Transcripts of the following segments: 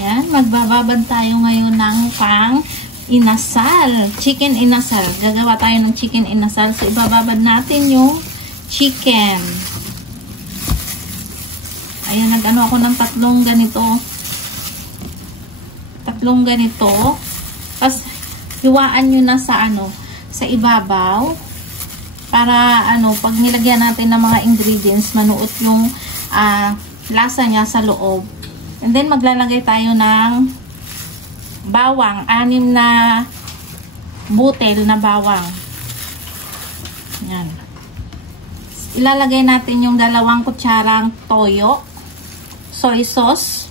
Ayan, magbababad tayo ngayon ng inasal. Chicken inasal. Gagawa tayo ng chicken inasal. So, ibababad natin yung chicken. Ayan, nag-ano ako ng tatlong ganito. Tapos, hiwaan nyo na sa sa ibabaw. Para, pag nilagyan natin ng mga ingredients, manuot yung lasa niya sa loob. And then, maglalagay tayo ng bawang. 6 na butel na bawang. Yan. Ilalagay natin yung 2 kutsarang toyo. Soy sauce.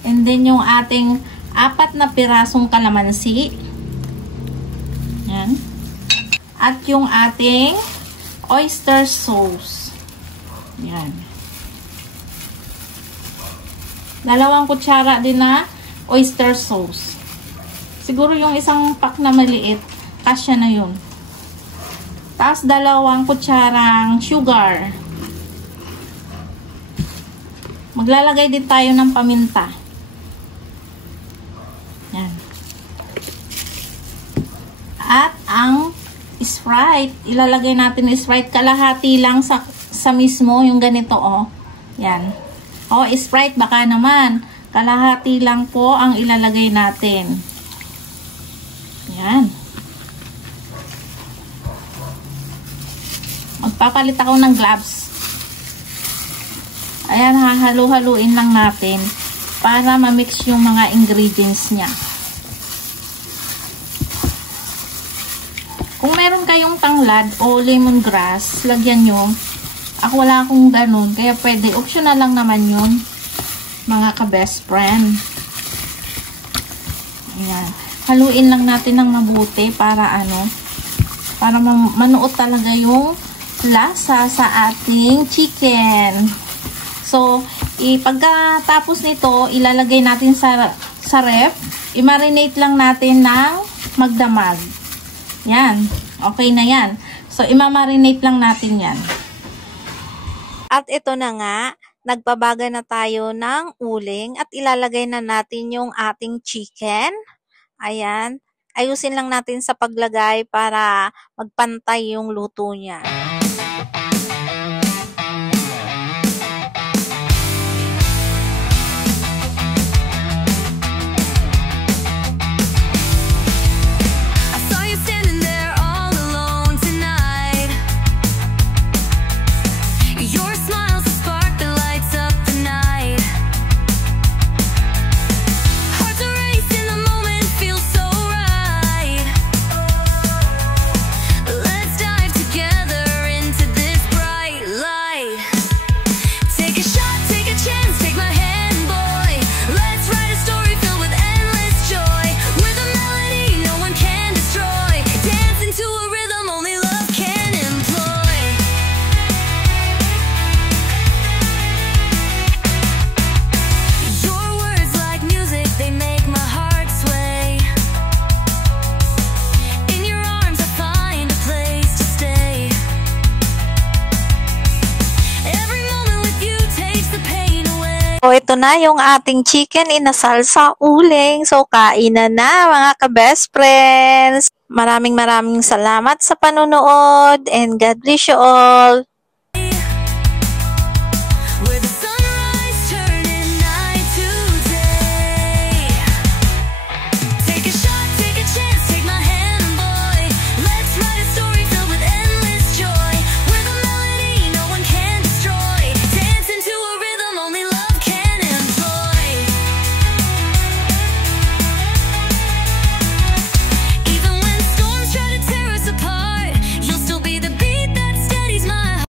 And then yung ating 4 na pirasong kalamansi. Yan. At yung ating oyster sauce. Yan. 2 kutsara din na oyster sauce. Siguro yung isang pack na maliit, kasya na yun. Tapos 2 kutsarang sugar. Maglalagay din tayo ng paminta. Yan. At ang Sprite. Ilalagay natin yung Sprite. Kalahati lang sa mismo, yung ganito, Yan. Sprite, baka naman. Kalahati lang po ang ilalagay natin. Yan. Magpapalit ako ng gloves. Ayan, hahalo-haluin lang natin para ma-mix yung mga ingredients niya. Kung meron kayong tanglad o lemongrass, lagyan nyo. Ako wala akong ganun, kaya pwede. Optional lang naman yun, mga ka-best friend. Ayan. Haluin lang natin ng mabuti para para manuot talaga yung lasa sa ating chicken. So, pagkatapos nito, ilalagay natin sa ref. I-marinate lang natin ng magdamag. Yan. Okay na yan. So, i-marinate lang natin yan. At ito na nga, nagbabaga na tayo ng uling at ilalagay na natin yung ating chicken. Ayan. Ayusin lang natin sa paglagay para magpantay yung luto niya. So, ito na yung ating chicken inasal sa uling. So, kainan na mga ka-best friends. Maraming salamat sa panonood and God bless you all.